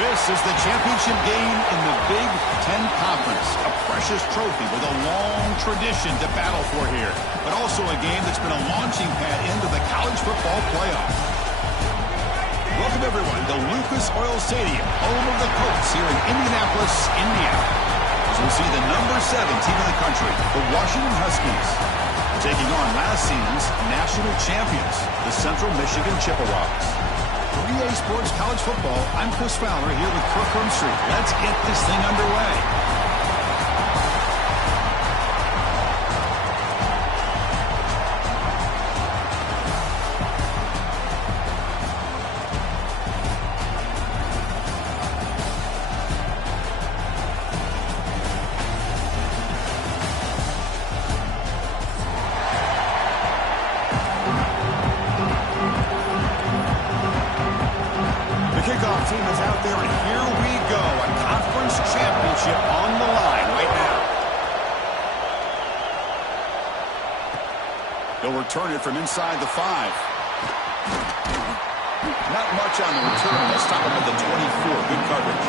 This is the championship game in the Big 10 Conference. A precious trophy with a long tradition to battle for here. But also a game that's been a launching pad into the college football playoff. Welcome, everyone, to Lucas Oil Stadium, home of the Colts here in Indianapolis, Indiana. As we see the number 7 team in the country, the Washington Huskies, taking on last season's national champions, the Central Michigan Chippewas. 3A Sports College Football, I'm Chris Fowler here with Kirk Hermstreet. Let's get this thing underway. Kickoff team is out there, and here we go. A conference championship on the line right now. They'll return it from inside the 5. Not much on the return. They'll stop him at the 24. Good coverage.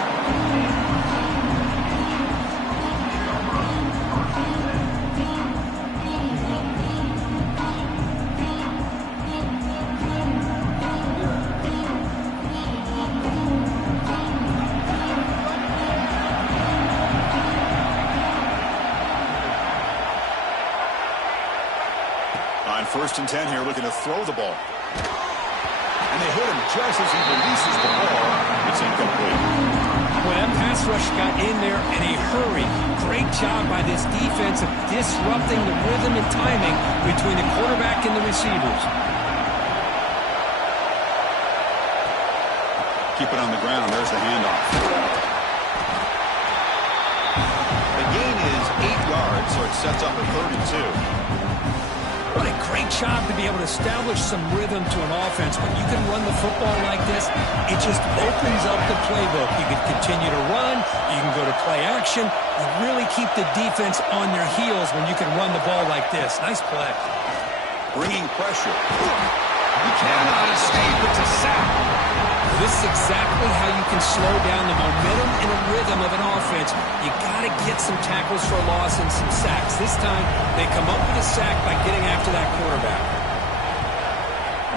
On 1st and 10 here, looking to throw the ball. And they hit him just as he releases the ball. It's incomplete. Well, that pass rush got in there in a hurry. Great job by this defense of disrupting the rhythm and timing between the quarterback and the receivers. Keep it on the ground. There's the handoff. The gain is 8 yards, so it sets up a 32. What a great job to be able to establish some rhythm to an offense. When you can run the football like this, it just opens up the playbook. You can continue to run. You can go to play action. You really keep the defense on their heels when you can run the ball like this. Nice play. Bringing pressure. You cannot escape. It's a sack. This is exactly how you can slow down the momentum and the rhythm of an offense. You got to get some tackles for a loss and some sacks. This time, they come up with a sack by getting after that quarterback.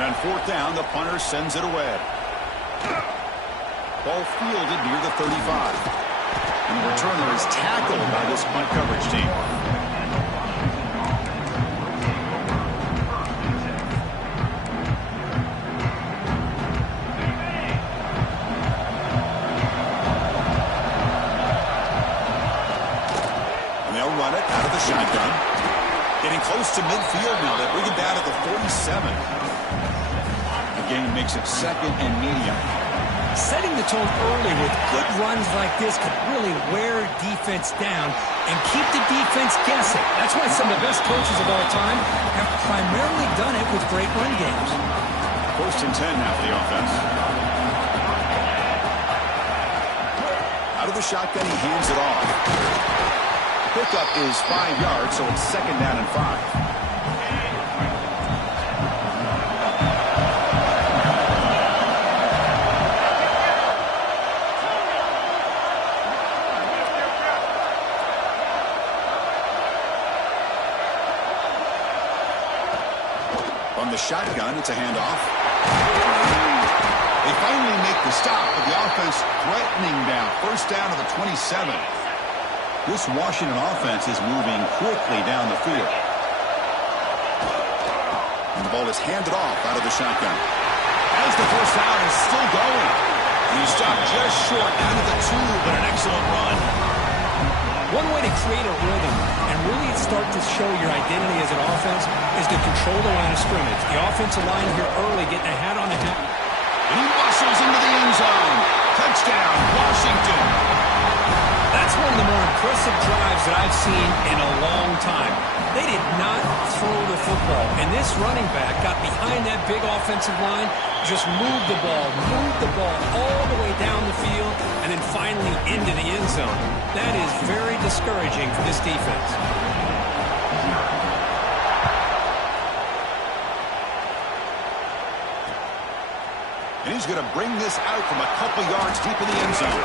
And on 4th down, the punter sends it away. Ball fielded near the 35. And the returner is tackled by this punt coverage team. Run it out of the shotgun. Getting close to midfield now. They bring it down to the 47. The game makes it 2nd and medium. Setting the tone early with good runs like this could really wear defense down and keep the defense guessing. That's why some of the best coaches of all time have primarily done it with great run games. 1st and 10 now for the offense. Out of the shotgun, he hands it off. Pickup is 5 yards, so it's 2nd down and 5. From the shotgun, it's a handoff. They finally make the stop, but the offense threatening down. 1st down to the 27. This Washington offense is moving quickly down the field. And the ball is handed off out of the shotgun. As the 1st down is still going. And he stopped just short down to the 2, but an excellent run. One way to create a rhythm and really start to show your identity as an offense is to control the line of scrimmage. The offensive line here early getting a hat on the hat. And he muscles into the end zone. Touchdown, Washington. That's one of the more impressive drives that I've seen in a long time. They did not throw the football, and this running back got behind that big offensive line, just moved the ball all the way down the field, and then finally into the end zone. That is very discouraging for this defense. And he's going to bring this out from a couple yards deep in the end zone.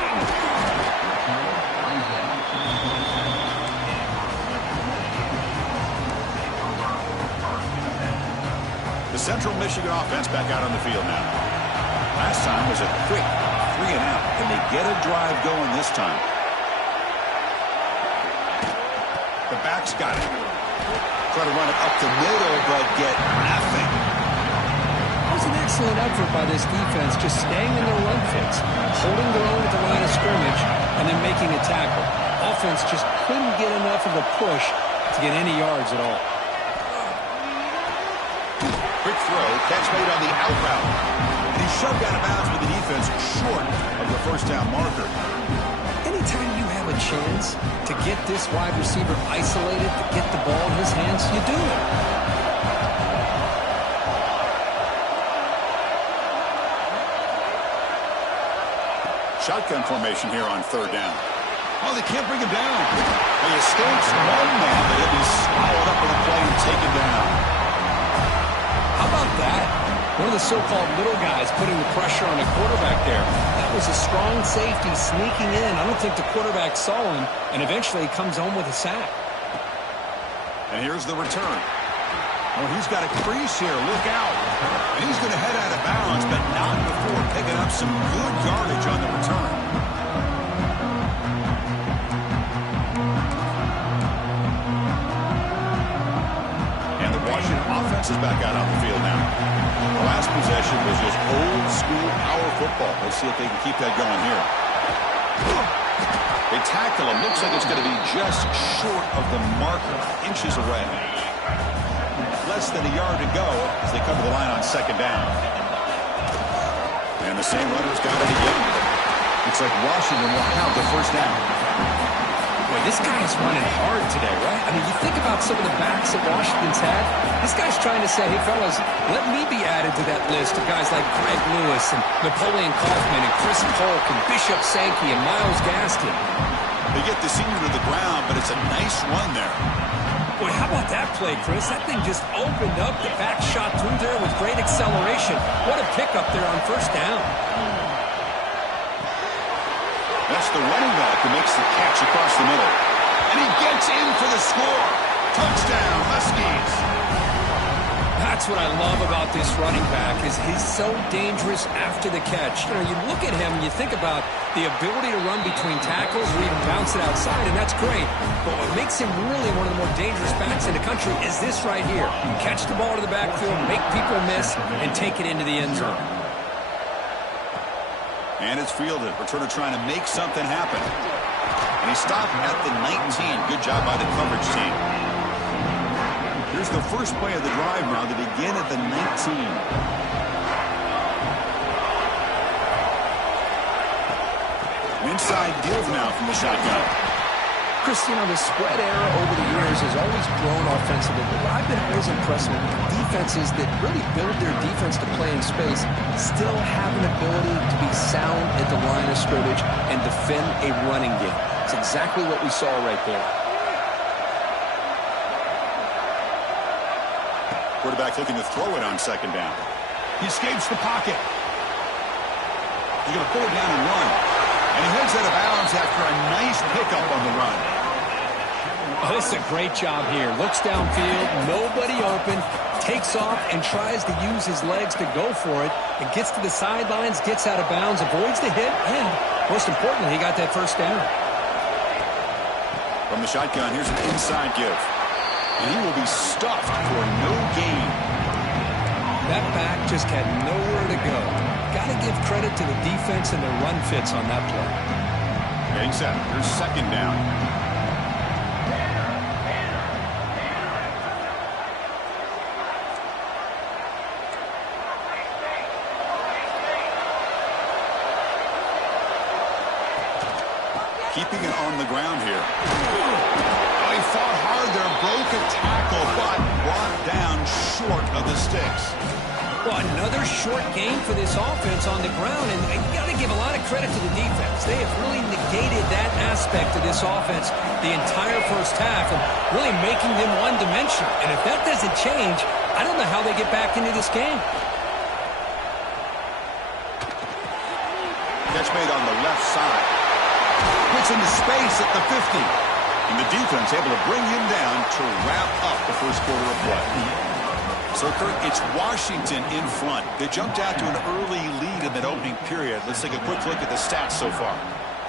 The Central Michigan offense back out on the field now. Last time was a quick 3-and-out. Can they get a drive going this time? The back's got it. Try to run it up the middle, but get nothing. That was an excellent effort by this defense, just staying in their run fits, holding their own at the line of scrimmage, and then making a tackle. Offense just couldn't get enough of a push to get any yards at all. Quick throw, catch made on the out route. And he's shoved out of bounds with the defense short of the first down marker. Anytime you have a chance to get this wide receiver isolated, to get the ball in his hands, you do it. Shotgun formation here on third down. Oh, they can't bring him down. He escapes one man, but he'll be swallowed up in the play and taken down. How about that? One of the so-called little guys putting the pressure on the quarterback there. That was a strong safety sneaking in. I don't think the quarterback saw him, and eventually he comes home with a sack. And here's the return. Oh, he's got a crease here. Look out. And he's going to head out of bounds, but not before picking up some good yardage on the return. And the Washington offense is back out on the field now. The last possession was just old school power football. Let's see if they can keep that going here. They tackle him. Looks like it's going to be just short of the marker, inches away. Less than a yard to go as they come to the line on second down. And the same runner's got it again. Looks like Washington will have the first down. Boy, this guy is running hard today, right? I mean, you think about some of the backs that Washington's had. This guy's trying to say, hey, fellas, let me be added to that list of guys like Greg Lewis and Napoleon Kaufman and Chris Polk and Bishop Sankey and Myles Gaskin. They get the senior to the ground, but it's a nice run there. Boy, how about that play, Chris? That thing just opened up. The back shot through there with great acceleration. What a pickup there on first down. That's the running back who makes the catch across the middle. And he gets in for the score. Touchdown, Huskies. That's what I love about this running back is he's so dangerous after the catch. You know, you look at him and you think about the ability to run between tackles or even bounce it outside, and that's great. But what makes him really one of the more dangerous backs in the country is this right here. Catch the ball to the backfield, make people miss, and take it into the end zone. And it's fielded. Returner trying to make something happen. And he stopped at the 19. Good job by the coverage team. Here's the first play of the drive now to begin at the 19. An inside give now from the shotgun. Chris, you know, the spread era over the years has always grown offensively, but I've been always impressed with defenses that really build their defense to play in space, still have an ability to be sound at the line of scrimmage and defend a running game. It's exactly what we saw right there. Quarterback looking to throw it on second down. He escapes the pocket. He's going to pull it down and run. And he heads out of bounds after a nice pickup on the run. Oh, this is a great job here. Looks downfield, nobody open, takes off and tries to use his legs to go for it. It gets to the sidelines, gets out of bounds, avoids the hit, and most importantly, he got that first down. From the shotgun, here's an inside give. And he will be stuffed for no gain. That back just had nowhere to go. Got to give credit to the defense and the run fits on that play. Getting set. Here's second down. Keeping it on the ground here. Oh, he fought hard there, broke a tackle, but brought down short of the sticks. Well, another short game for this offense on the ground, and you got to give a lot of credit to the defense. They have really negated that aspect of this offense the entire first half and really making them one-dimensional. And if that doesn't change, I don't know how they get back into this game. catch made on the left side. Gets into space at the 50. And the defense able to bring him down to wrap up the first quarter of play. So, Kurt, it's Washington in front. They jumped out to an early lead in that opening period. Let's take a quick look at the stats so far.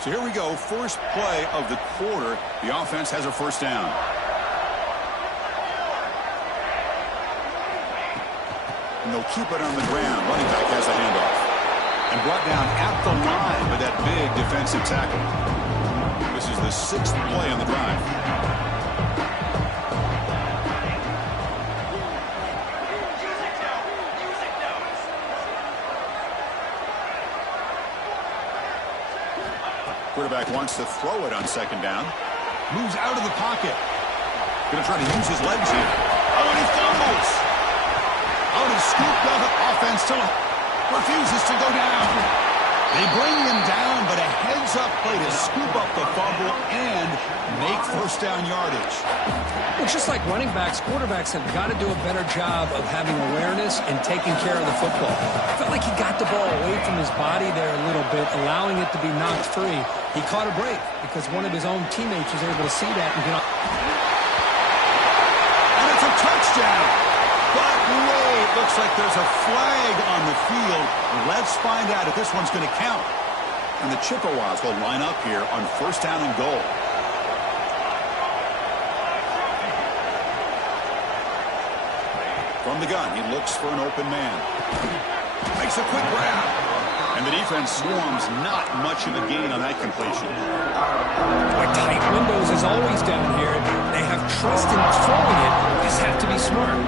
So here we go. First play of the quarter. The offense has a first down. And they'll keep it on the ground. Running back has a handoff. And brought down at the line with that big defensive tackle. This is the 6th play on the drive. Quarterback wants to throw it on second down. Moves out of the pocket. Going to try to use his legs here. Oh, and he fumbles. Oh, and he scooped up. Offense still refuses to go down. They bring him down, but a heads-up play to scoop up the fumble and make first down yardage. Well, just like running backs, quarterbacks have got to do a better job of having awareness and taking care of the football. I felt like he got the ball away from his body there a little bit, allowing it to be knocked free. He caught a break because one of his own teammates was able to see that and get up. And it's a touchdown. But wait, looks like there's a flag on the field. Let's find out if this one's going to count. And the Chippewas will line up here on first down and goal. From the gun, he looks for an open man. Makes a quick grab. And the defense swarms not much of a gain on that completion. Boy, tight windows is always down here. They have trust in throwing it. Just have to be smart.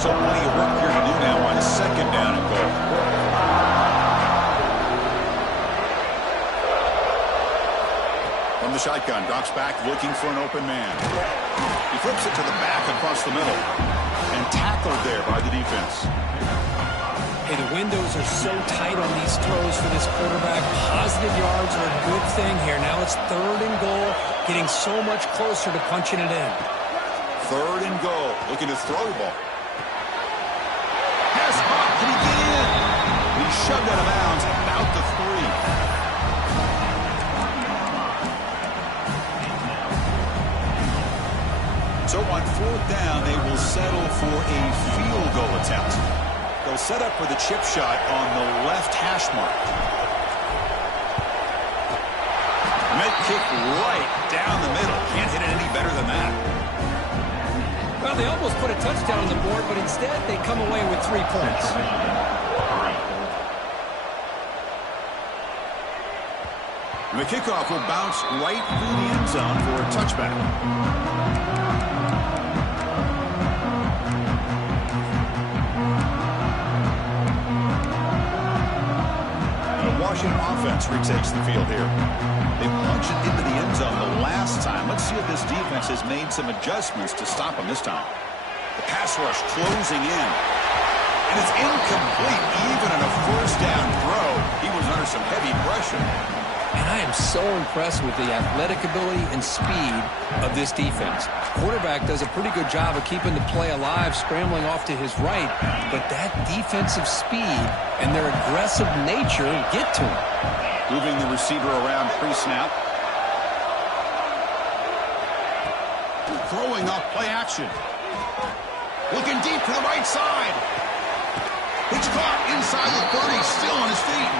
So plenty of work here to do now on second down and goal. From the shotgun, drops back looking for an open man. He flips it to the back across the middle. And tackled there by the defense. Hey, the windows are so tight on these throws for this quarterback. Positive yards are a good thing here. Now it's third and goal, getting so much closer to punching it in. Third and goal, looking to throw the ball. Pass off, can he get in? He shoved out of bounds about the 3. So on fourth down, they will settle for a field goal attempt. They'll set up for the chip shot on the left hash mark. Mid kick right down the middle. Can't hit it any better than that. Well, they almost put a touchdown on the board, but instead they come away with 3 points. The kickoff will bounce right through the end zone for a touchback. Washington offense retakes the field here. They punched it into the end zone the last time. Let's see if this defense has made some adjustments to stop them this time. The pass rush closing in. And it's incomplete even on a first down throw. He was under some heavy pressure. And I am so impressed with the athletic ability and speed of this defense. Quarterback does a pretty good job of keeping the play alive, scrambling off to his right, but that defensive speed and their aggressive nature get to him. Moving the receiver around pre-snap. Throwing off play action. Looking deep to the right side. It's caught inside the 30, still on his feet.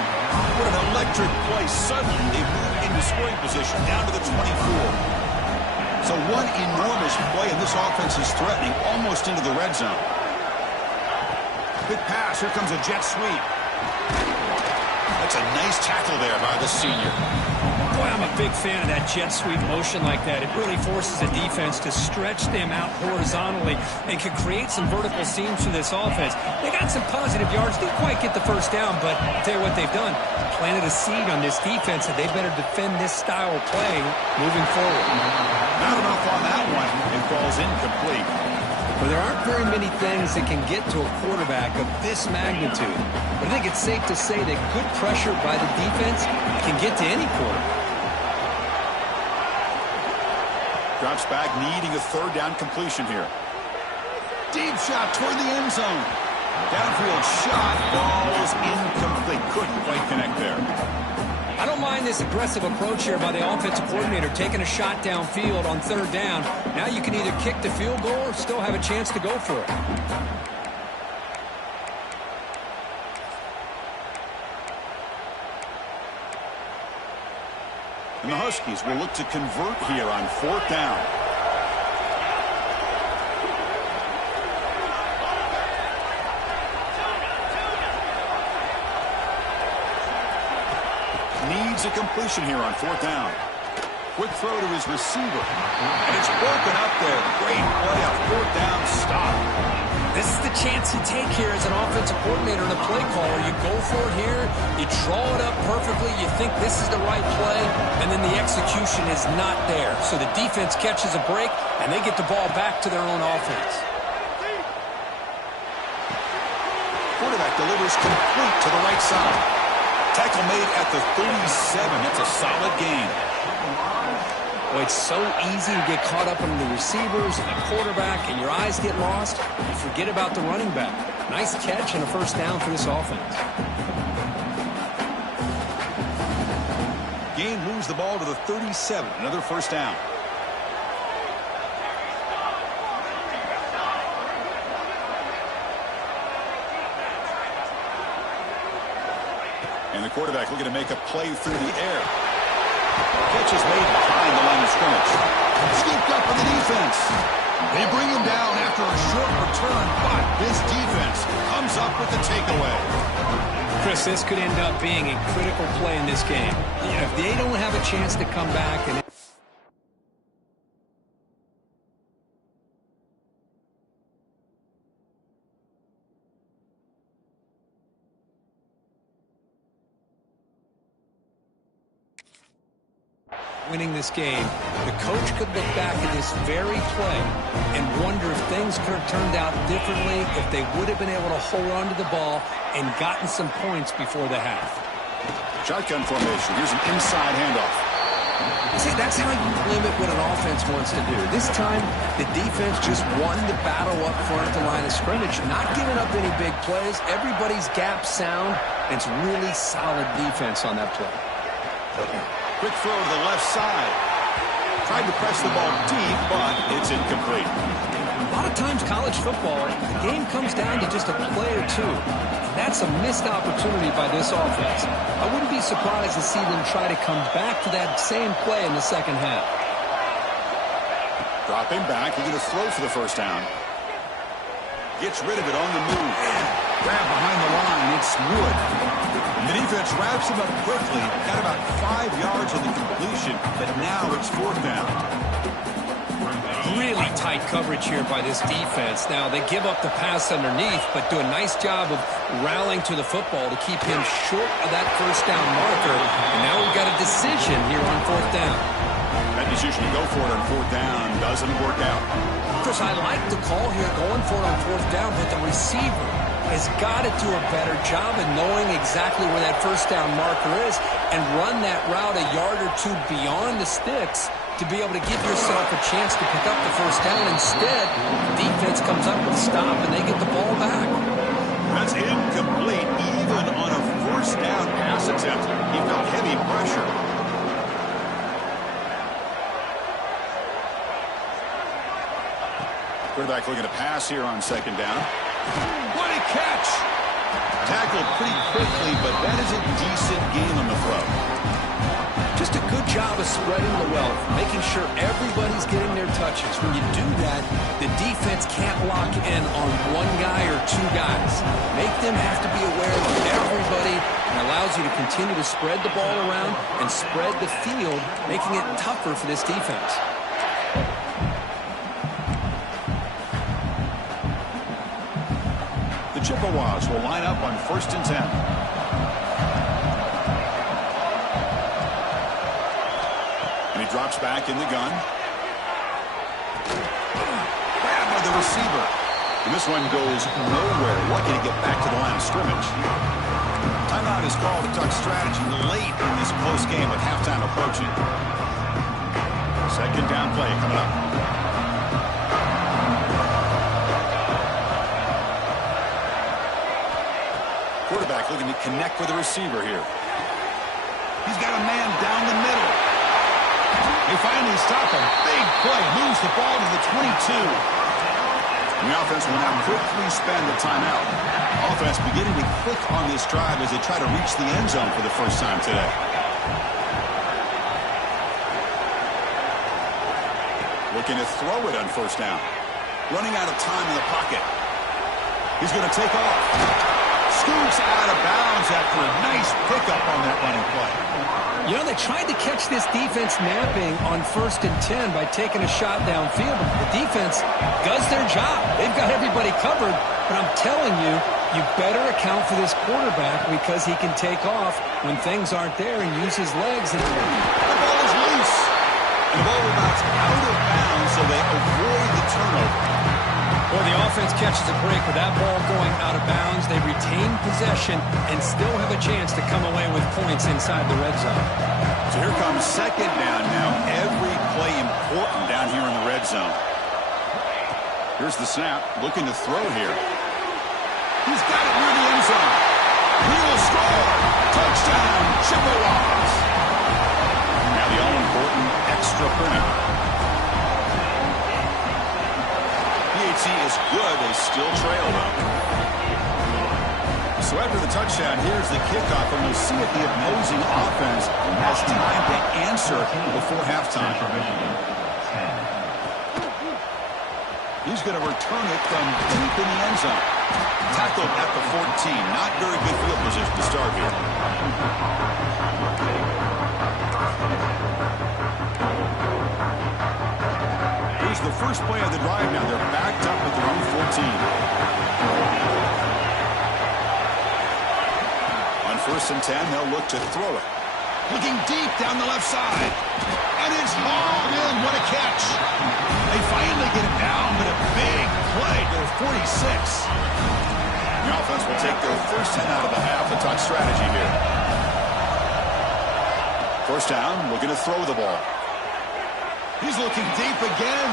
What an electric play. Suddenly they move into scoring position down to the 24. So one enormous play, and this offense is threatening almost into the red zone. Good pass. Here comes a jet sweep. That's a nice tackle there by the senior. Boy, I'm a big fan of that jet sweep motion like that. It really forces the defense to stretch them out horizontally and can create some vertical seams for this offense. They got some positive yards. Didn't quite get the first down, but I'll tell you what they've done. Planted a seed on this defense, and they better defend this style of play moving forward. Not enough on that one. It falls incomplete. Well, there aren't very many things that can get to a quarterback of this magnitude. But I think it's safe to say that good pressure by the defense can get to any quarterback. Drops back, needing a third down completion here. Deep shot toward the end zone. Downfield shot falls incomplete. Couldn't quite connect there. I don't mind this aggressive approach here by the offensive coordinator, taking a shot downfield on third down. Now you can either kick the field goal or still have a chance to go for it. And the Huskies will look to convert here on fourth down. Needs a completion here on fourth down. Quick throw to his receiver. And it's broken up there. Great play, a fourth down stop. This is the chance you take here as an offensive coordinator and a play caller. You go for it here, you draw it up perfectly, you think this is the right play, and then the execution is not there. So the defense catches a break, and they get the ball back to their own offense. Quarterback delivers complete to the right side. Tackle made at the 37. It's a solid gain. Well, it's so easy to get caught up in the receivers and the quarterback, and your eyes get lost. You forget about the running back. Nice catch and a first down for this offense. Gain moves the ball to the 37. Another first down. And the quarterback looking to make a play through the air. Catch is made behind the line of scrimmage. Scooped up in the defense. They bring him down after a short return, but this defense comes up with the takeaway. Chris, this could end up being a critical play in this game. If they don't have a chance to come back and winning this game, the coach could look back at this very play and wonder if things could have turned out differently, if they would have been able to hold on to the ball and gotten some points before the half. Shotgun formation. Here's an inside handoff. See, that's how you limit what an offense wants to do. This time, the defense just won the battle up front at the line of scrimmage, not giving up any big plays. Everybody's gap sound. It's really solid defense on that play. Quick throw to the left side. Tried to press the ball deep, but it's incomplete. A lot of times college football, the game comes down to just a play or two. That's a missed opportunity by this offense. I wouldn't be surprised to see them try to come back to that same play in the second half. Dropping back, he's going to throw for the first down. Gets rid of it on the move. Grab behind the line, it's Wood. And the defense wraps him up quickly. Got about 5 yards on the completion, but now it's fourth down. Really tight coverage here by this defense. Now, they give up the pass underneath, but do a nice job of rallying to the football to keep him short of that first down marker. And now we've got a decision here on fourth down. That decision to go for it on fourth down doesn't work out. Chris, I like the call here going for it on fourth down, but the receiver has got to do a better job of knowing exactly where that first down marker is and run that route a yard or two beyond the sticks to be able to give yourself a chance to pick up the first down. Instead, the defense comes up with a stop and they get the ball back. That's incomplete even on a first down pass attempt. He felt heavy pressure. Quarterback looking to pass here on second down. What a catch! Tackled pretty quickly, but that is a decent gain on the throw. Just a good job of spreading the wealth, making sure everybody's getting their touches. When you do that, the defense can't lock in on one guy or two guys. Make them have to be aware of everybody, and allows you to continue to spread the ball around and spread the field, making it tougher for this defense. Chippewas will line up on 1st and 10. And he drops back in the gun. Grab by the receiver. And this one goes nowhere. Lucky to get back to the line of scrimmage. Timeout is called to talk strategy late in this close game with halftime approaching. Second down play coming up. Quarterback looking to connect with the receiver here. He's got a man down the middle. They finally stop a big play. Moves the ball to the 22. And the offense will now quickly spend the timeout. Offense beginning to click on this drive as they try to reach the end zone for the first time today. Looking to throw it on first down. Running out of time in the pocket. He's going to take off. Scoots out of bounds after a nice pickup on that running play. You know, they tried to catch this defense napping on 1st and 10 by taking a shot downfield. But the defense does their job. They've got everybody covered. But I'm telling you, you better account for this quarterback because he can take off when things aren't there and use his legs. And the ball is loose. And the ball will bounce out of bounds so they avoid the turnover. Boy, the offense catches a break with that ball going out of bounds. They retain possession and still have a chance to come away with points inside the red zone. So here comes second down now. Every play important down here in the red zone. Here's the snap. Looking to throw here. He's got it near the end zone. He will score. Touchdown, Chippewas. Now the all-important extra point. Is good. They still trail them. So after the touchdown, here's the kickoff, and we'll see if the opposing offense has time to answer before halftime. He's going to return it from deep in the end zone. Tackled at the 14. Not very good field position to start here. Here's the first play of the drive now. They're backed up at their own 14. On 1st and 10, they'll look to throw it. Looking deep down the left side. And it's hauled in. What a catch. They finally get it down, but a big play to the 46. The offense will take their first 10 out of the half. A talk strategy here. First down, looking to throw the ball. He's looking deep again.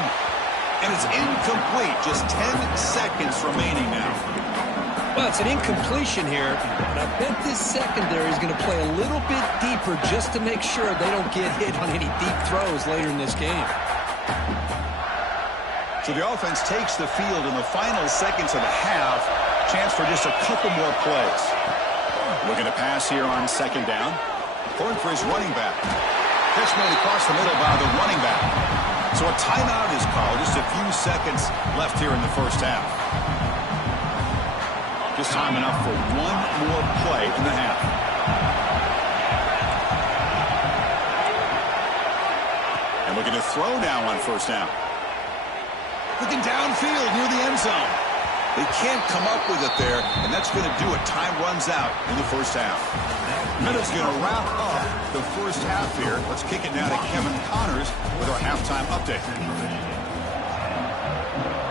And it's incomplete. Just 10 seconds remaining now. Well, it's an incompletion here. But I bet this secondary is going to play a little bit deeper just to make sure they don't get hit on any deep throws later in this game. So the offense takes the field in the final seconds of the half. Chance for just a couple more plays. Looking to pass here on second down. Going for his running back. Catch made across the middle by the running back. So a timeout is called. Just a few seconds left here in the first half. Just time enough for one more play in the half. And looking to throw now on first down. Looking downfield near the end zone. They can't come up with it there, and that's going to do it. Time runs out in the first half. Minute's going to wrap up the first half here. Let's kick it now to Kevin Connors with our halftime update.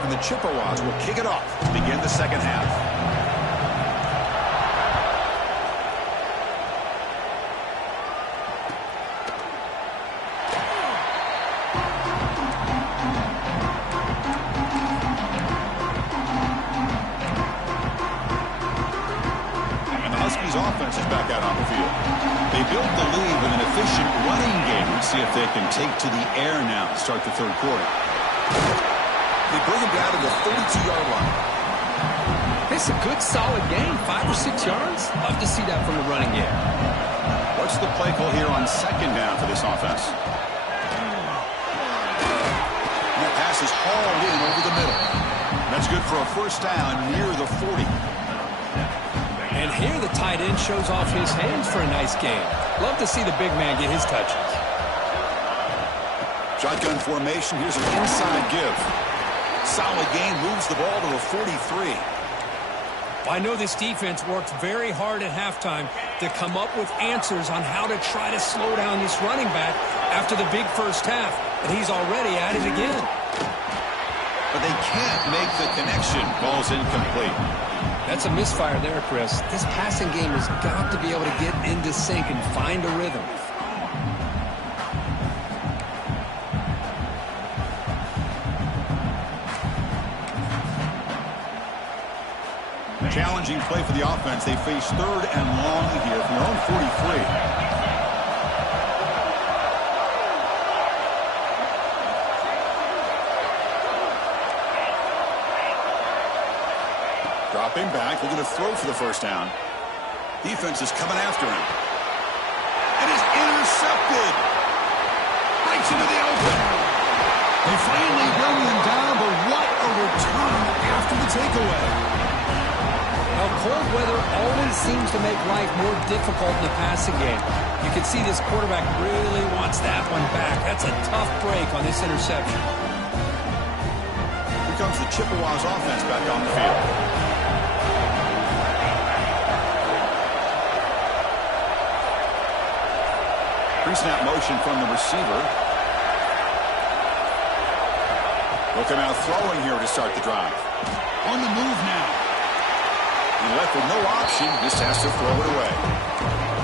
And the Chippewas will kick it off to begin the second half. Offense is back out on the field. They built the lead with an efficient running game. Let's see if they can take to the air now to start the third quarter. They bring him down to the 32-yard line. It's a good, solid game. 5 or 6 yards. Love to see that from the running game. What's the play call here on second down for this offense? And that pass is hauled in over the middle. That's good for a first down near the 40. And here the tight end shows off his hands for a nice game. Love to see the big man get his touches. Shotgun formation. Here's an inside give. Solid game. Moves the ball to the 43. I know this defense worked very hard at halftime to come up with answers on how to try to slow down this running back after the big first half. And he's already at it again. But they can't make the connection. Ball's incomplete. That's a misfire there, Chris. This passing game has got to be able to get into sync and find a rhythm. Challenging play for the offense. They face third and long here from their own 43. Dropping back, looking to throw for the first down. Defense is coming after him. And is intercepted. Breaks into the open. They finally bring him down, but what a return after the takeaway. Now, cold weather always seems to make life more difficult in the passing game. You can see this quarterback really wants that one back. That's a tough break on this interception. Here comes the Chippewas offense back on the field. Pre-snap motion from the receiver. Looking out throwing here to start the drive. On the move now. He left with no option. Just has to throw it away.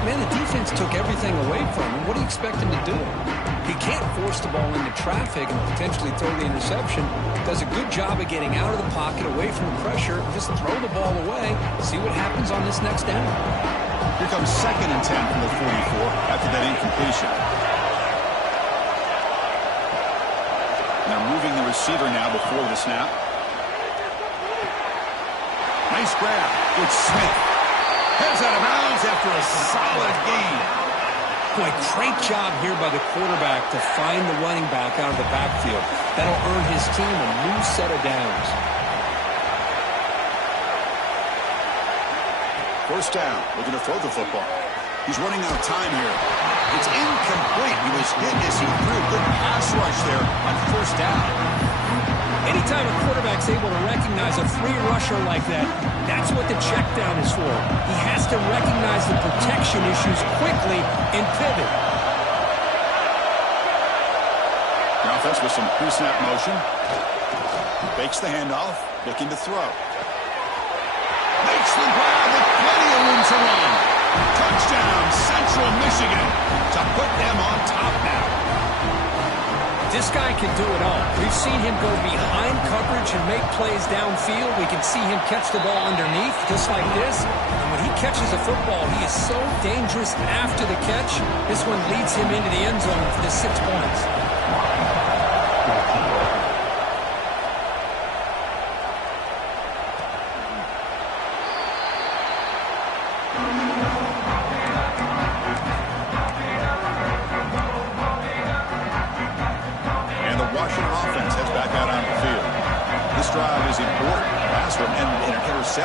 Man, the defense took everything away from him. What do you expect him to do? He can't force the ball into traffic and potentially throw the interception. Does a good job of getting out of the pocket, away from the pressure. Just throw the ball away. See what happens on this next down. Here comes 2nd and 10 from the 44 after that incompletion. They're moving the receiver now before the snap. Nice grab. It's Smith. Heads out of bounds after a solid gain. Boy, great job here by the quarterback to find the running back out of the backfield. That'll earn his team a new set of downs. First down, looking to throw the football. He's running out of time here. It's incomplete. He was hit as he threw. Good pass rush there on first down. Anytime a quarterback's able to recognize a free rusher like that, that's what the check down is for. He has to recognize the protection issues quickly and pivot. The offense with some pre-snap motion. Fakes the handoff, looking to throw. Makes the grab with plenty of room to run. Touchdown, Central Michigan, to put them on top now. This guy can do it all. We've seen him go behind coverage and make plays downfield. We can see him catch the ball underneath, just like this. And when he catches a football, he is so dangerous after the catch. This one leads him into the end zone for the 6 points.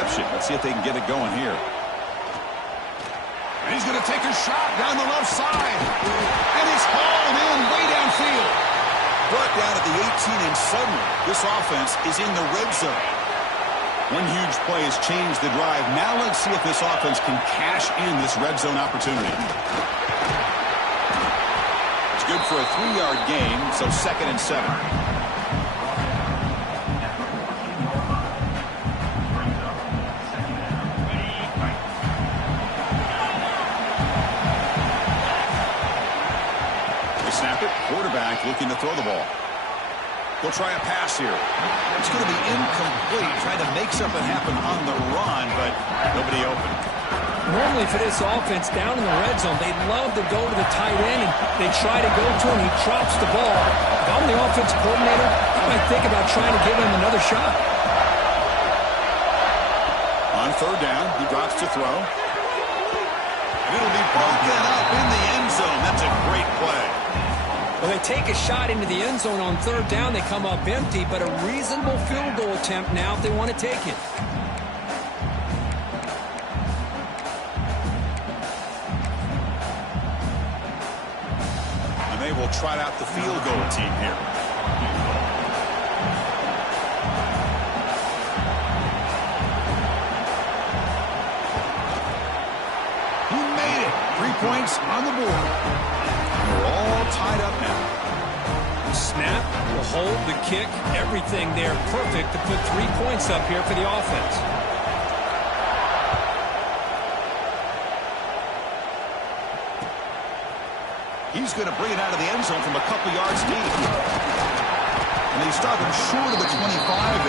Let's see if they can get it going here. And he's going to take a shot down the left side. And it's hauled in way downfield. Brought down at the 18, and suddenly this offense is in the red zone. One huge play has changed the drive. Now let's see if this offense can cash in this red zone opportunity. It's good for a 3-yard gain, so 2nd and 7. Quarterback looking to throw the ball. He'll try a pass here. It's going to be incomplete. Trying to make something happen on the run, but nobody open. Normally for this offense down in the red zone, they love to go to the tight end, and they try to go to him. He drops the ball. If I'm the offensive coordinator, I might think about trying to give him another shot. On 3rd down, he drops to throw. It'll be broken up in the end zone. That's a great play. Well, they take a shot into the end zone on 3rd down. They come up empty, but a reasonable field goal attempt now if they want to take it. And they will trot out the field goal team here. He made it. 3 points on the board. We're all tied up now. The snap, the hold, the kick, everything there perfect to put 3 points up here for the offense. He's going to bring it out of the end zone from a couple yards deep. And they stop him short of the 25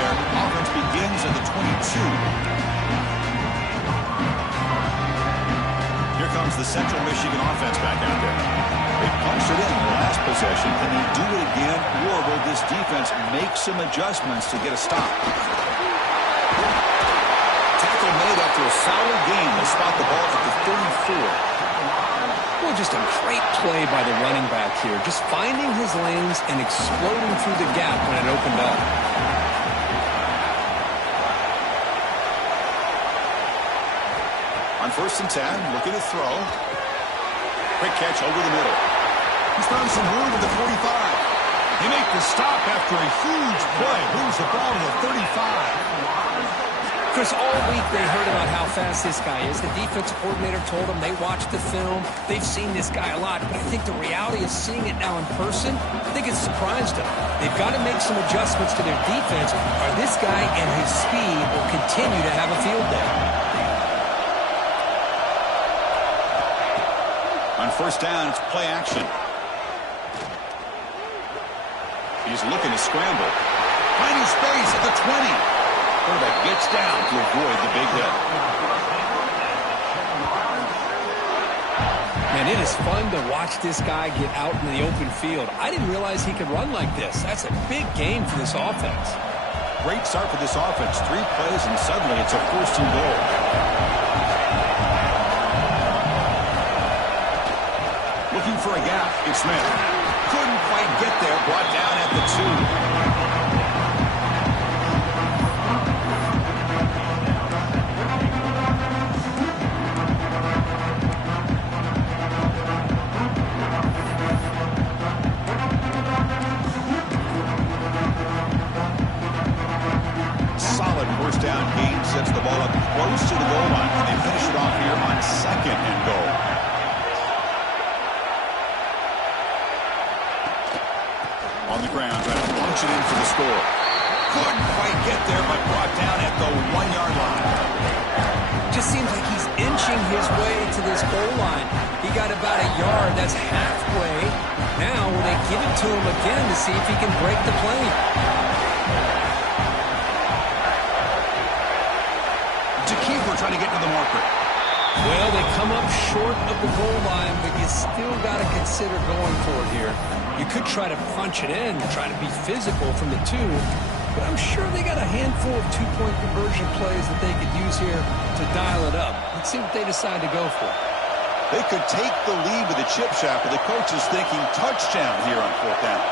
there. Offense begins at the 22. Here comes the Central Michigan offense back out there. They punched it in the last possession. Can they do it again, or will this defense make some adjustments to get a stop? tackle made after a solid gain. They'll spot the ball at the 34. Well, just a great play by the running back here. Just finding his lanes and exploding through the gap when it opened up. On 1st and 10, looking to throw. Quick catch over the middle. He's found some room at the 45. He makes the stop after a huge play. Moves the ball to the 35. Chris, all week they heard about how fast this guy is. The defensive coordinator told them they watched the film. They've seen this guy a lot. But I think the reality of seeing it now in person, I think it's surprised them. They've got to make some adjustments to their defense, or this guy and his speed will continue to have a field day. On 1st down, it's play action. He's looking to scramble. Finding space at the 20. Quarterback gets down to avoid the big hit. Man, it is fun to watch this guy get out in the open field. I didn't realize he could run like this. That's a big game for this offense. Great start for this offense. 3 plays, and suddenly it's a 1st and goal. Looking for a gap. It's Smith. Couldn't quite get there. Brought down at the 2. Solid 1st down gain. Sets the ball up close to the goal line. And they finish it off here on 2nd and goal. On the ground, trying to punch it in for the score. Couldn't quite get there, but brought down at the 1-yard line. Just seems like he's inching his way to this goal line. He got about a yard. That's halfway. Now will they give it to him again to see if he can break the plane? We're trying to get to the marker. Well, they come up short of the goal line, but you still got to consider going for it here. You could try to punch it in, try to be physical from the 2, but I'm sure they got a handful of 2-point conversion plays that they could use here to dial it up. Let's see what they decide to go for. They could take the lead with a chip shot, but the coach is thinking touchdown here on 4th down.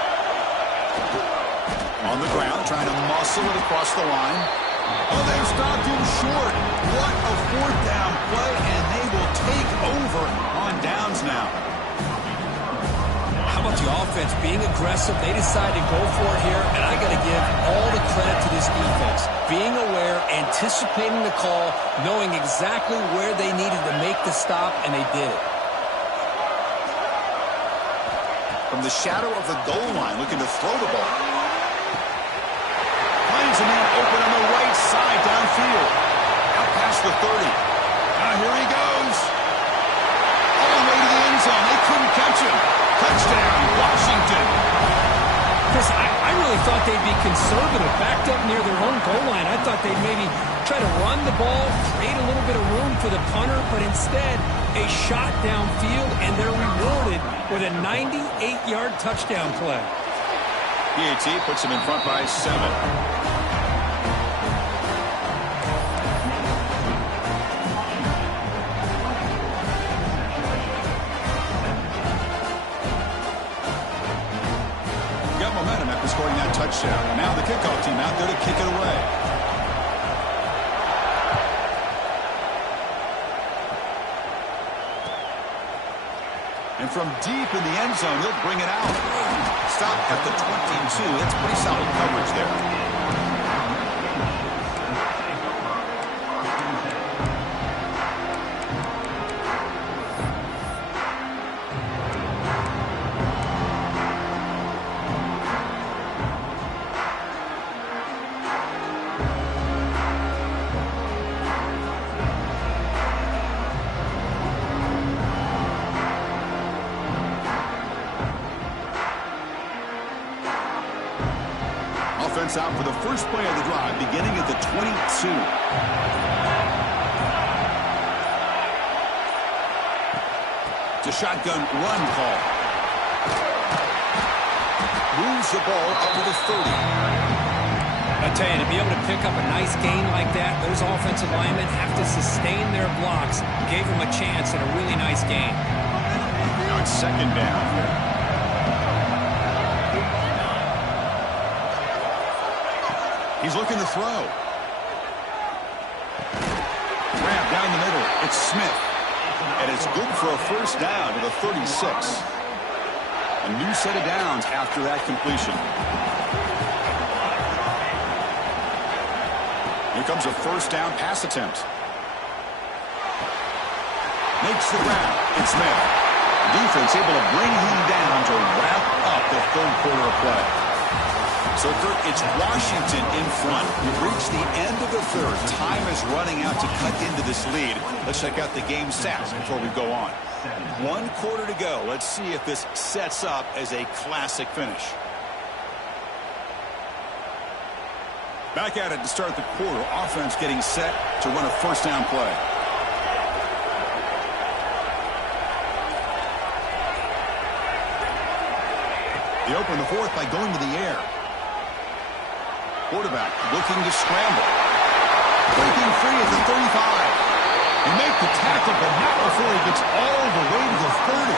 On the ground, trying to muscle it across the line. Oh, they've stopped him short. What a 4th down play, and they will take over on downs now. How about the offense being aggressive? They decide to go for it here, and I got to give all the credit to this defense. Being aware, anticipating the call, knowing exactly where they needed to make the stop, and they did it. From the shadow of the goal line, looking to throw the ball. Finds a man open on the right side downfield. Out past the 30. Now here he goes. All the way to the end zone. They couldn't catch him. Touchdown, Washington. Chris, I really thought they'd be conservative, backed up near their own goal line. I thought they'd maybe try to run the ball, create a little bit of room for the punter, but instead a shot downfield, and they're rewarded with a 98-yard touchdown play. BAT puts him in front by 7. Got momentum after scoring that touchdown. Now the kickoff team out there to kick it away. And from deep in the end zone, he'll bring it out. Stop at the 22. That's pretty solid coverage there. Offense out for the first play of the drive, beginning at the 22. It's a shotgun run call. Moves the ball up to the 30. I tell you, to be able to pick up a nice gain like that, those offensive linemen have to sustain their blocks. Gave them a chance at a really nice gain. Now it's second down here. He's looking to throw. Grab down the middle. It's Smith. And it's good for a first down to the 36. A new set of downs after that completion. Here comes a first down pass attempt. Makes the grab. It's Smith. Defense able to bring him down to wrap up the third quarter of play. So, Kurt, it's Washington in front. We've reached the end of the third. Time is running out to cut into this lead. Let's check out the game stats before we go on. 1 quarter to go. Let's see if this sets up as a classic finish. Back at it to start the quarter. Offense getting set to run a first down play. They open the fourth by going to the air. Quarterback looking to scramble. Breaking free at the 35. He made the tackle, but not before he gets all the way to the 30.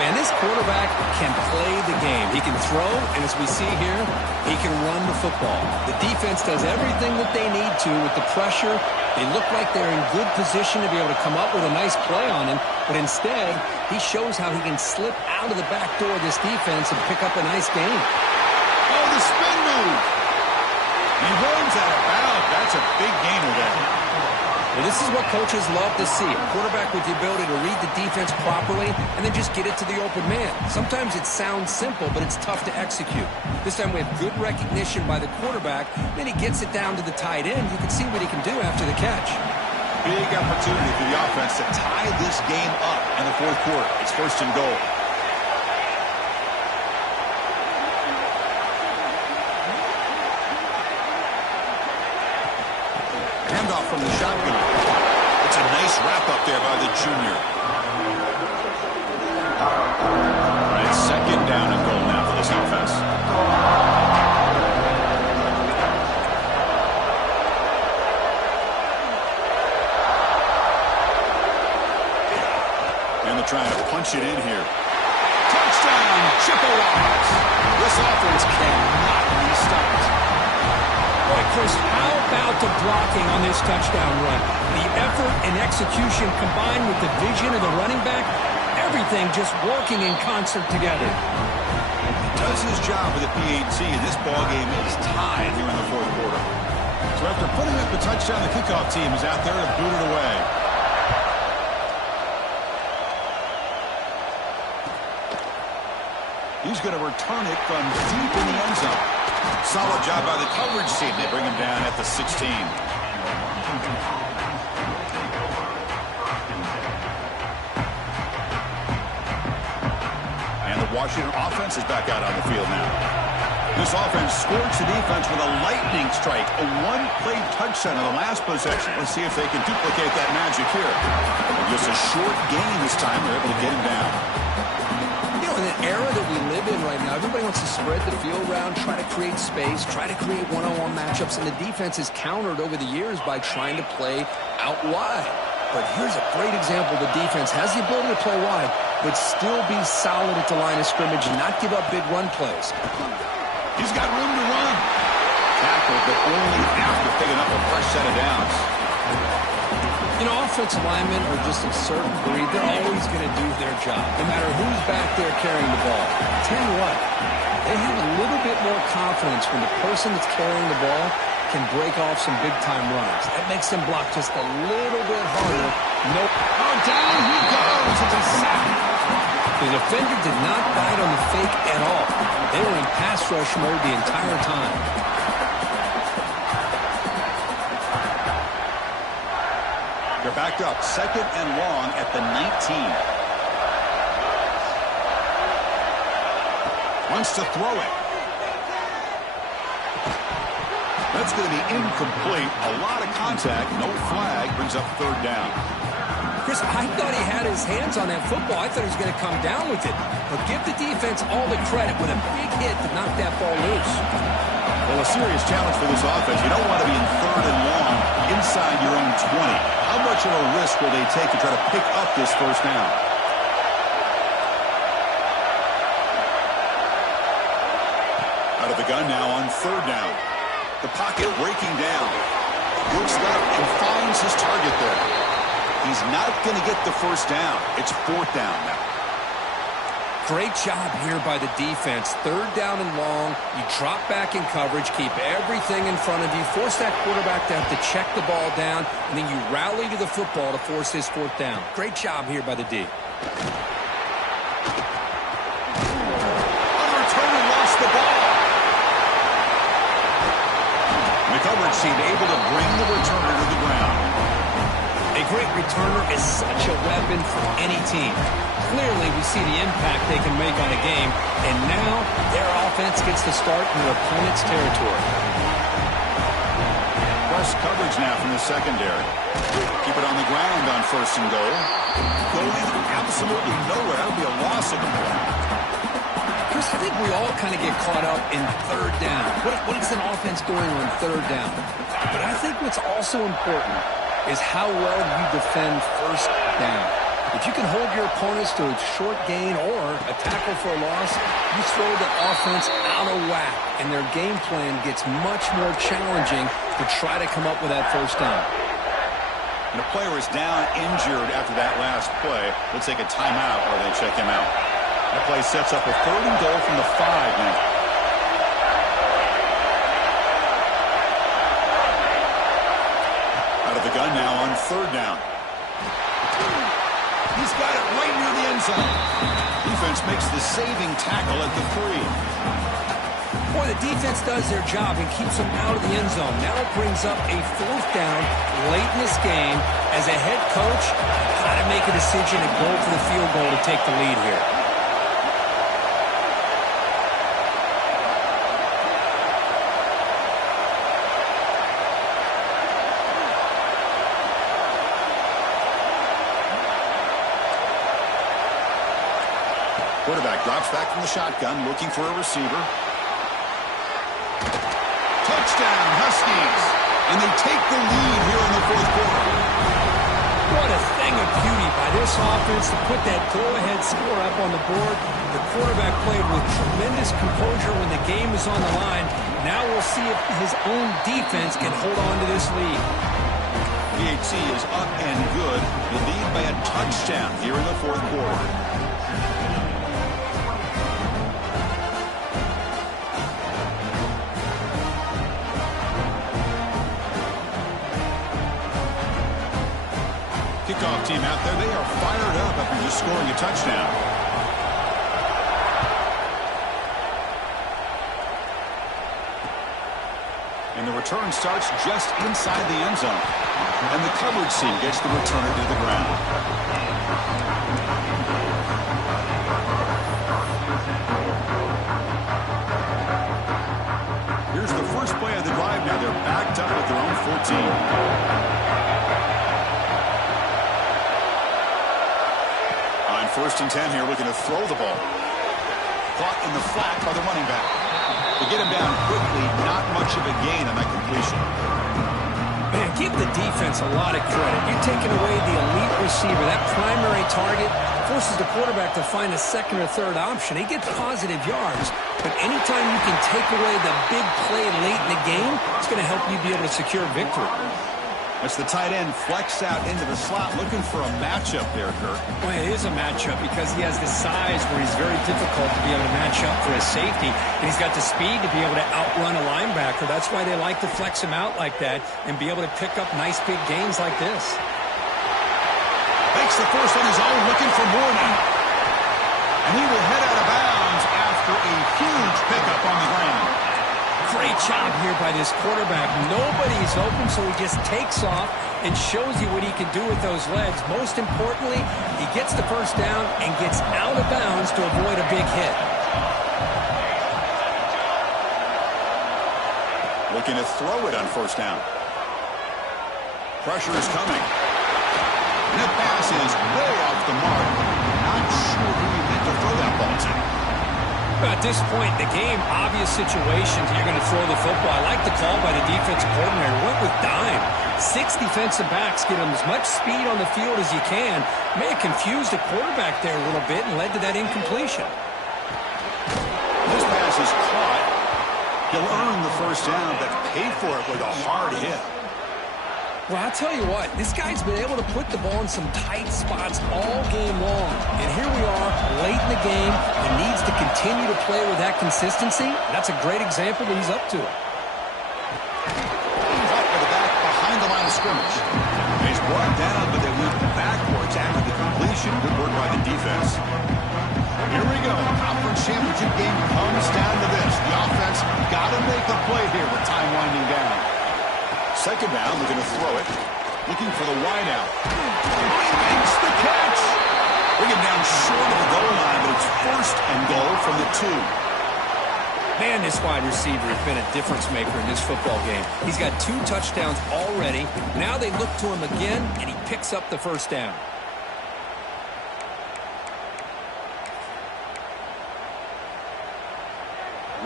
And this quarterback can play the game. He can throw, and as we see here, he can run the football. The defense does everything that they need to with the pressure. They look like they're in good position to be able to come up with a nice play on him, but instead, he shows how he can slip out of the back door of this defense and pick up a nice gain. Oh, the spin move. He runs out of bounds. That's a big gainer there. Well, this is what coaches love to see. A quarterback with the ability to read the defense properly and then just get it to the open man. Sometimes it sounds simple, but it's tough to execute. This time we have good recognition by the quarterback. Then he gets it down to the tight end. You can see what he can do after the catch. Big opportunity for the offense to tie this game up in the fourth quarter. It's first and goal. Handoff from the shotgun. It's a nice wrap-up there by the junior. All right, second down and goal now for this offense. And they're trying to punch it in here. Touchdown, Chippewas. This offense cannot be stopped. Boy, Chris, how about the blocking on this touchdown run? The effort and execution combined with the vision of the running back, everything just working in concert together. He does his job with the PAT, and this ballgame is tied here in the fourth quarter. So after putting up the touchdown, the kickoff team is out there to boot it away. He's going to return it from deep in the end zone. Solid job by the coverage team. They bring him down at the 16. And the Washington offense is back out on the field now. This offense scorched the defense with a lightning strike. A one-play touchdown in the last possession. Let's see if they can duplicate that magic here. Just a short gain this time. They're able to get him down. In the era that we live in right now, everybody wants to spread the field around, try to create space, try to create one-on-one matchups, and the defense is countered over the years by trying to play out wide. But here's a great example. The defense has the ability to play wide, but still be solid at the line of scrimmage and not give up big run plays. He's got room to run. Tackle, but only after picking up a fresh set of downs. You know, offensive linemen are just a certain breed. They're always going to do their job, no matter who's back there carrying the ball. Tell you what, they have a little bit more confidence when the person that's carrying the ball can break off some big-time runs. That makes them block just a little bit harder. Nope. Oh, down he goes. It's a sack. The defender did not bite on the fake at all. They were in pass rush mode the entire time. They're backed up, second and long at the 19. Wants to throw it. That's going to be incomplete. A lot of contact, no flag, brings up third down. Chris, I thought he had his hands on that football. I thought he was going to come down with it. But give the defense all the credit with a big hit to knock that ball loose. Well, a serious challenge for this offense. You don't want to be in 3rd and long inside your own 20. How much of a risk will they take to try to pick up this first down? Out of the gun now on 3rd down. The pocket breaking down. Looks left and finds his target there. He's not going to get the first down. It's 4th down now. Great job here by the defense. 3rd down and long. You drop back in coverage, keep everything in front of you, force that quarterback to have to check the ball down, and then you rally to the football to force this 4th down. Great job here by the D. On return and lost the ball. The coverage team able to bring the returner to the ground. A great returner is such a weapon for any team. Clearly, we see the impact they can make on a game, and now their offense gets to start in their opponent's territory. Press coverage now from the secondary. Keep it on the ground on 1st and goal. Going absolutely nowhere. That'll be a loss of the ball. Chris, I think we all kind of get caught up in 3rd down. What is an offense doing on 3rd down? But I think what's also important is how well you defend 1st down. If you can hold your opponents to a short gain or a tackle for a loss, you throw the offense out of whack, and their game plan gets much more challenging to try to come up with that 1st down. And a player is down injured after that last play. Let's take a timeout while they check him out. That play sets up a 3rd and goal from the 5 now. Out of the gun now on 3rd down. He's got it right near the end zone. Defense makes the saving tackle at the 3. Boy, the defense does their job and keeps them out of the end zone. Now it brings up a 4th down late in this game. As a head coach, got to make a decision and go for the field goal to take the lead here. Quarterback drops back from the shotgun, looking for a receiver. Touchdown, Huskies. And they take the lead here in the 4th quarter. What a thing of beauty by this offense to put that go-ahead score up on the board. The quarterback played with tremendous composure when the game is on the line. Now we'll see if his own defense can hold on to this lead. PHC is up and good. The lead by a touchdown here in the 4th quarter. Kickoff team out there, they are fired up after just scoring a touchdown. And the return starts just inside the end zone. And the coverage team gets the returner to the ground. Here's the first play of the drive now. They're backed up at their own 14. 1st and 10 here, looking to throw the ball. Caught in the flat by the running back. They get him down quickly, not much of a gain on that completion. Man, give the defense a lot of credit. You're taking away the elite receiver. That primary target forces the quarterback to find a 2nd or 3rd option. He gets positive yards, but anytime you can take away the big play late in the game, it's going to help you be able to secure victory. As the tight end flexed out into the slot, looking for a matchup there, Kirk. Well, it is a matchup because he has the size where he's very difficult to be able to match up for his safety. And he's got the speed to be able to outrun a linebacker. That's why they like to flex him out like that and be able to pick up nice big gains like this. Makes the first on his own, looking for more now. And he will head out of bounds after a huge pickup on the ground. Great job here by this quarterback. Nobody's open, so he just takes off and shows you what he can do with those legs. Most importantly, he gets the first down and gets out of bounds to avoid a big hit. Looking to throw it on 1st down. Pressure is coming. And the pass is way off the mark. Not sure who he meant to throw that ball to. Well, at this point in the game, obvious situations, you're going to throw the football. I like the call by the defensive coordinator. Went with dime. 6 defensive backs get him as much speed on the field as you can. May have confused the quarterback there a little bit and led to that incompletion. This pass is caught. He'll earn the first down, but pay for it with a hard hit. Well, I'll tell you what, this guy's been able to put the ball in some tight spots all game long. And here we are, late in the game. He needs to continue to play with that consistency. That's a great example that he's up to it. Caught with the back behind the line of scrimmage. He's brought down, but they went backwards after the completion. Good work by the defense. Here we go. Conference championship game comes down to this. The offense got to make a play here with time winding down. Second down, they're going to throw it. Looking for the wide out. He makes the catch. Bring him down short of the goal line, but it's first and goal from the 2. Man, this wide receiver has been a difference maker in this football game. He's got 2 touchdowns already. Now they look to him again, and he picks up the first down.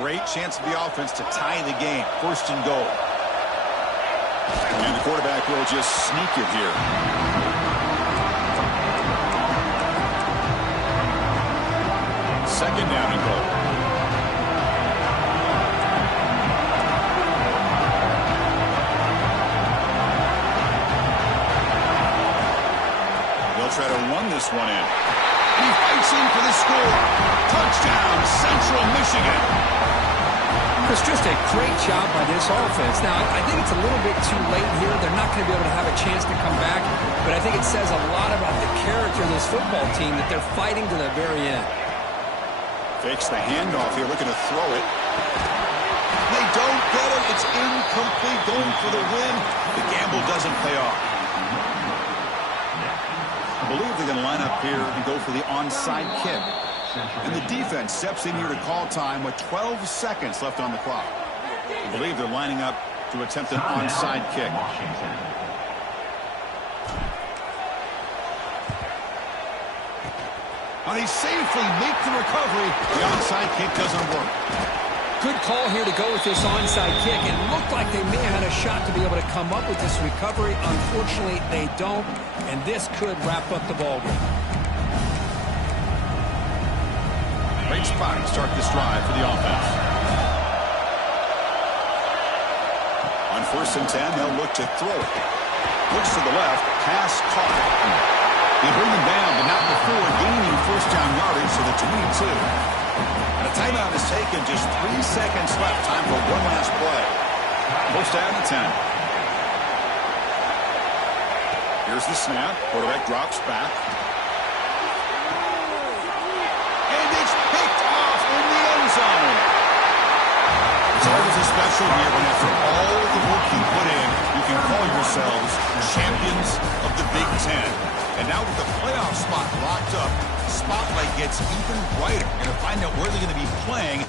Great chance for the offense to tie the game. First and goal. And the quarterback will just sneak it here. Second down and goal. They'll try to run this one in. He fights in for the score. Touchdown, Central Michigan. It's just a great job by this offense. Now, I think it's a little bit too late here. They're not going to be able to have a chance to come back, but I think it says a lot about the character of this football team that they're fighting to the very end. Fakes the handoff here, looking to throw it. They don't get it. It's incomplete, going for the win. The gamble doesn't pay off. I believe they're going to line up here and go for the onside kick. And the defense steps in here to call time with 12 seconds left on the clock. I believe they're lining up to attempt an onside kick. Now they safely make the recovery. The onside kick doesn't work. Good call here to go with this onside kick. It looked like they may have had a shot to be able to come up with this recovery. Unfortunately, they don't, and this could wrap up the ballgame. Great spot to start this drive for the offense. On 1st and 10, they'll look to throw it. Looks to the left, pass caught. They bring him down, but not before gaining first down yardage to the 22. And a timeout is taken, just 3 seconds left. Time for one last play. First down to 10. Here's the snap. Quarterback drops back. It's always a special year when after all the work you put in, you can call yourselves champions of the Big 10. And now with the playoff spot locked up, the spotlight gets even brighter. You're going to find out where they're going to be playing